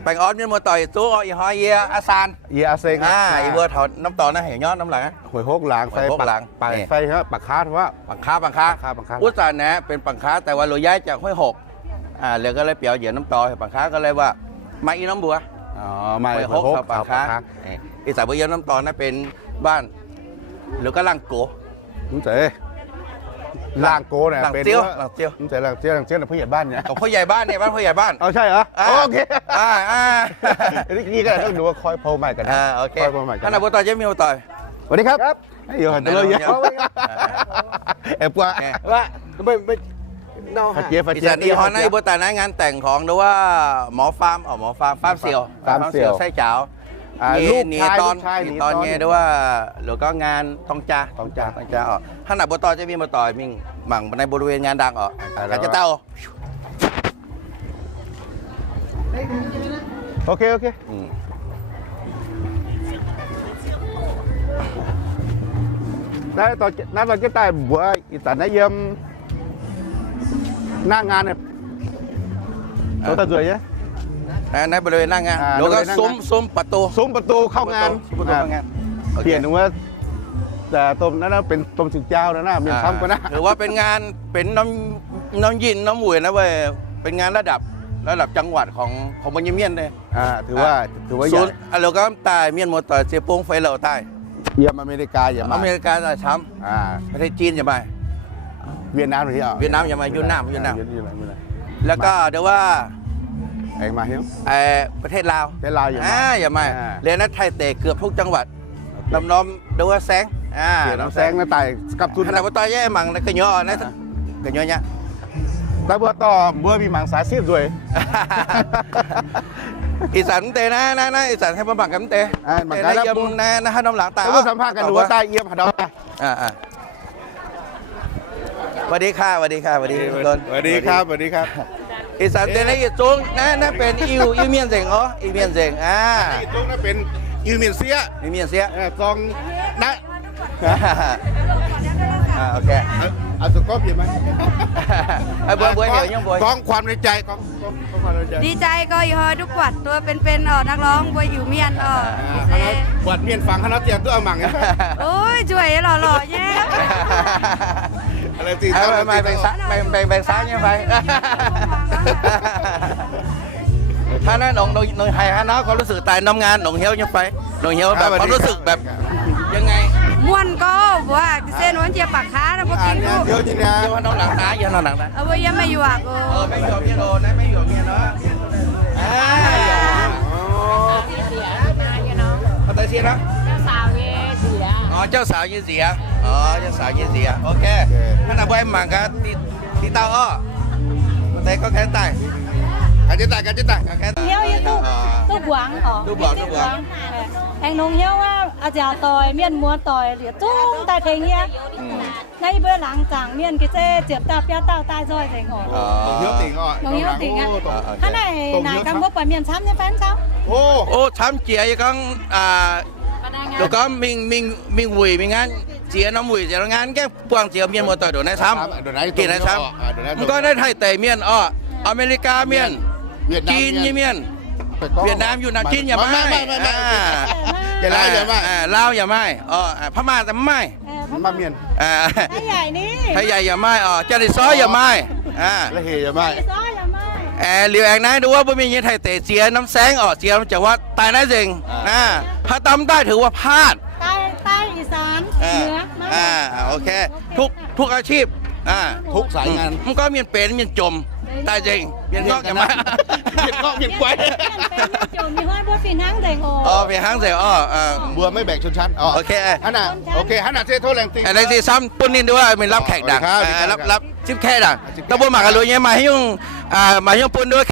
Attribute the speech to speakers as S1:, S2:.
S1: แปงออสเนี่ยมาต่อยตู้อีหอยเยียอาซาน
S2: เยียอาเซง
S1: อีเบอร์ถอดน้ำตอนะเหี่ยยอดน้ำหลัง
S2: หวยหกหลางไฟ
S1: หวยหกหลาง
S2: ปักไฟครับปักคาดว่า
S1: ปังค้า
S2: ปังค้า
S1: อุตส่าห์นะเป็นปังค้าแต่ว่าเราย้ายจากห้วยหกเรือก็เลยเปลี่ยวเหยียดน้ำตอปังค้าก็เลยว่ามาอีน้ำบัว
S2: อ๋อไม่
S1: ห้วย
S2: ห
S1: ห
S2: วย
S1: ก
S2: หก
S1: ปังค้าอีสานบัวเยียดน้ำตอนะเป็นบ้านหรือก็ลังโก
S2: มึงเจ๋ล่างโกเนี่ย
S1: ลัง
S2: เป็น
S1: เตี้ยว
S2: ว่า
S1: ลังเตี้ยว
S2: มึงเจ๋ล่างเตี้ยวเนี่ยผู้ใหญ่บ้านเนี่ย
S1: ของพ่อใหญ่บ้านเนี่ยบ้านพ่อใหญ่บ้าน
S2: เอาใช่เหรอโอเค
S1: อ่า
S2: นี่ก็ต้องดูว่าคอยโพลใหม่กันนะ
S1: โอเค
S2: คอยโพลใหม่กั
S1: ท่านอาบุตรจะมีมาต่อย
S2: สวัสดีครับให้อยู่หันตัวเลยเยอะเอฟว่า
S3: ว่าไม่เน่า
S2: ฟัดเจี๊ยบฟัด
S1: อี
S2: เจี๊ย
S1: สา
S2: บ
S1: นอีฮอนนะอีบุตรนะงานแต่งของหรือว่าหมอฟาร์มฟาร์มเสี่ยวไส้เจ๋า
S2: ลูก
S1: หนี
S2: ชาย
S1: ต
S2: ลู
S1: อน
S2: กชาย
S1: หนีตอนเงี้ยด้วยว่าหรือก็งานทองจ่า
S2: ทองจ่า
S1: ท่านอาบุตรจะมีมาต่อยมิ่งหมั่งในบริเวณงานดังกาจะเต้า
S2: โอเคนั่นตอนจะตายบัวอีสานนายเยี่ยมหน้างานเนี่ยตัวตะเกียบเนี่ย
S1: ในบริเวณหน้างานแล้วก็ซุ้มประตู
S2: ซุ้มประตูเข้างาน
S1: ประตูเข้างาน
S2: เปลี่ยนถึงว่าแต่ต้มนั้นเป็นต้มสิงเจ้านะนะเมียนคำก็นะ
S1: ถือว่าเป็นงานเป็นน้ำยินน้ำหวยนะเว้ยเป็นงานระดับจังหวัดของบัญญัติเมียนเลย
S2: ถือว่า
S1: ศูนย์แล้วก็ใต้เมียนหมดต่อยเสียโป้งไฟเหล่าใต้
S2: เยี่ยมอเมริกาอย่ามา
S1: อเมริกาจะช้ำประเทศจีนอย่าไป
S2: เวียดนามหรือที่อ่ะ
S1: เวียดนามอย่ามายุ่นน้ำแล้วก็เดี๋ยวว่า
S2: เองมาเฮ้ย
S1: ประเทศลาว
S2: ได้ลาวอย่ามา
S1: อย่ามาเรียนนัดไทยเตะเกือบทุกจังหวัดน้องเดี๋ยวว่าแสง
S2: เดี๋ยวน้ำแซงน้ำไต่กับทุน
S1: ขนาดว่าต่อยแย่มังนะกระยอนะกระยอเนี่ย
S2: แต่บัวต่อบัวมีหมังสายซีดด้วย
S1: อีสานเตะนะอีสานให้มาบังกันเตะ
S2: บัง
S1: เตะ
S2: กัน
S1: ได้
S2: แล้ว
S1: ยำนะฮะน้ำหลังตา
S2: แล้วสัมภาษณ์กันดูว่าใต้เยี่ยมหัดดอก
S1: สวัสดีค่ะสวัสดีทุกคน
S2: สวัสดีครับสวัสดีครับ
S1: อีสานเตะในอีจุงนะเป็นอิวเมียนเสงอีเมียนเสง
S2: ตรงนั้นเป็นยูเมียนเซีย
S1: อีเมียนเสีย
S2: ซองนะ
S1: โอเค
S2: เอาสุกบอยู่ไหม
S1: ไอ้บัวเหี่ยวยังบัว
S2: กองความในใจกองความในใจ
S4: ดีใจก็อีฮอทุกวัดตัวเป็นนักร้องบัวอยู่เมียนเซ่
S2: วัดเมียนฝั่งคณะเตรียมตัวเอาหมังไง
S4: โอ้ยช่วยหล่อแย่
S2: อะไรตี
S1: ไม่แบ่งซ้ายยังไงถ้านั้นหนองไฮฮะนะเขารู้สึกตายน้ำงานหนองเหี้ยวยังไปหนองเหี้ยวแบบความรู้สึกแบบยังไง
S4: ม่วนก็ว่าเส้นวันเจียปากค้านะพวกกินลูก
S2: เดี๋ยวจริงนะ
S1: เดี๋ยวน้องหลังตาอย่าน้องหลังตา
S4: เอาไว้ยังไม่อยู่อ่ะกู
S1: ไม่หยอกเมียโดนะไม่หยอกเมียเนาะเขาตายเสียนะ
S5: เจ้าสาวเย่เสีย
S1: เจ้าสาวยืนเสียเจ้าสาวยืนเสียโอเคท่านอาบอยหมังกันตีเต้าแต่ก็แค่ตายกันจะตายแค่ตาย
S5: เฮี้ยวยี่ตู้หวังอ๋อ
S1: ตู้บวง
S5: แองนงเฮี้ยวว่าอาจารย์ต่อยเมียนมัวต่อยเหลือตู้ใต้เพลงเฮี้ยในเบื้องหลังจางเมียนกิเจเจ็บตาเปียเต้าใต้ซอยเพลงอ๋อ
S2: เที่ยวติ่งอ่ะ
S5: นงเฮี้ยวติ่งอ่ะข้างในนายคำว่าปล่อยเมียนช้ำเนี่ยแฟนเขา
S2: โอ้
S1: ช้ำเจียยังแล้วก็มิงหุ่ยมีงานเจียน้ำหุ่ยเจียงานแค่ปวงเจียเมียนหมดต่อเดี๋ยวในช้ำกินในช้ำมันก็ได้ไทยแต่เมียนอเมริกาเมียนจีนยี่เมียนเวียดนามอยู่นะจีนอย่าไม่อย่าไล่ลาวอย่าไม่พม่าแต่ไม่
S2: มาเมียน
S5: ไอ้ใหญ่นี่
S1: ไทยใหญ่อย่าไม่เจริญซ้อยอย่าไม่
S2: และเฮอย่าไม่
S5: ซอยอย่ามา
S1: เหลียวแองนะดูว่าบ่มีเงี้ยไทยเตะเสียน้ำแสงเสียจากว่าตายได้จริงถ้าตำได้ถือว่าพลาด
S5: ใต้อีสานเหนือมา
S1: โอเคทุกอาชีพ
S2: ทุกสายงาน
S1: มันก็มีเป็นมีจมตายจริงมีงอกอย่ามามีงอกมีไกว
S5: จมมีห้อยบัวฝีนังแดงโอ
S1: ไปห้างเสีย
S2: บัวไม่แบ่งชนชั้น
S1: โอเค
S2: ฮันน่ะโอเคฮันน่ะเทโทแรงติง
S1: อะไรที่ซ้ำปุ่นนี่ด้วยมันรับแขกดังรับชิมแค่ดังตะบนหมากกันลุยเนี่ยมาให้ยุ่งปุ่นด้วย